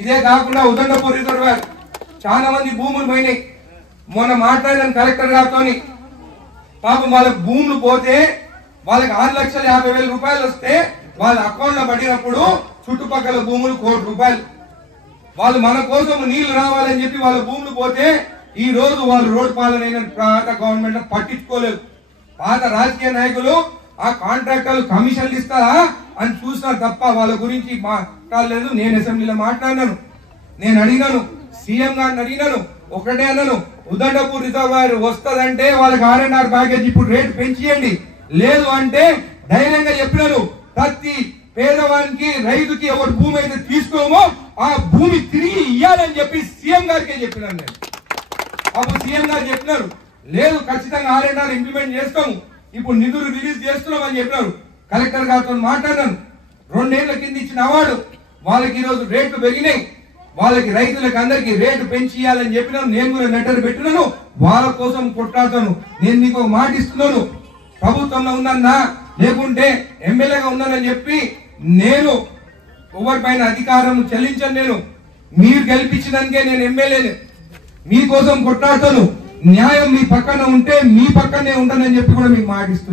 ఇదే కాకుండా ఉదండపూర్ రిజర్వాయర్ చాలా మంది భూములు పోయినాయి. మొన్న మాట్లాడిన కలెక్టర్ గారితో పాపం వాళ్ళ భూములు పోతే వాళ్ళకి 6,50,000 రూపాయలు వస్తే వాళ్ళ అకౌంట్ లో పడినప్పుడు చుట్టుపక్కల భూములు ₹1 కోటి. వాళ్ళు మన కోసం నీళ్లు రావాలని చెప్పి వాళ్ళ భూములు పోతే ఈ రోజు వాళ్ళు రోడ్డు పాలనైన పాత గవర్నమెంట్ పట్టించుకోలేదు. పాత రాజకీయ నాయకులు ఆ కాంట్రాక్టర్లు కమిషన్లు ఇస్తారా అని చూసినారు తప్ప వాళ్ళ గురించి మాట్లాడలేదు. నేను అసెంబ్లీలో మాట్లాడినాను, నేను అడిగినాను, సీఎం గారిని అడిగినాను, ఒకటే అన్నాను, ఉదండపూర్ రిజర్వాయర్ వస్తుందంటే వాళ్ళకి R&R ప్యాకేజ్ ఇప్పుడు రేటు పెంచియండి, లేదు అంటే ధైర్యంగా చెప్పినారు ప్రతి పేదవానికి రైతుకి ఎవరు భూమి అయితే తీసుకోమో ఆ భూమి తిరిగి ఇయ్యాలని చెప్పి సీఎం గారికే చెప్పినాను. నేను అప్పుడు సీఎం గారు చెప్పినారు లేదు ఖచ్చితంగా R&R ఇంప్లిమెంట్ చేస్తాము, ఇప్పుడు నిధులు రిలీజ్ చేస్తున్నాం అని చెప్పినారు. కలెక్టర్ గారితో మాట్లాడాను. 2 ఏళ్ల కింద ఇచ్చిన అవార్డు వాళ్ళకి ఈరోజు రేట్లు పెరిగినాయి. వాళ్ళకి రైతులకు అందరికి రేటు పెంచి ఇవ్వాలని చెప్పినాను. నేను కూడా లెటర్ పెట్టినాను, వాళ్ళ కోసం కొట్లాడతాను. నేను మీకు ఒక మాట ఇస్తున్నాను, ప్రభుత్వంలో ఉన్నానా లేకుంటే ఎమ్మెల్యేగా ఉన్నానని చెప్పి నేను ఎవరిపైన అధికారం చెల్లించను. నేను మీరు గెలిపించడానికే నేను ఎమ్మెల్యేని, మీకోసం కొట్లాడతాను. న్యాయం మీ పక్కన ఉంటే మీ పక్కనే ఉంటానని చెప్పి కూడా మీకు మాట ఇస్తున్నాను.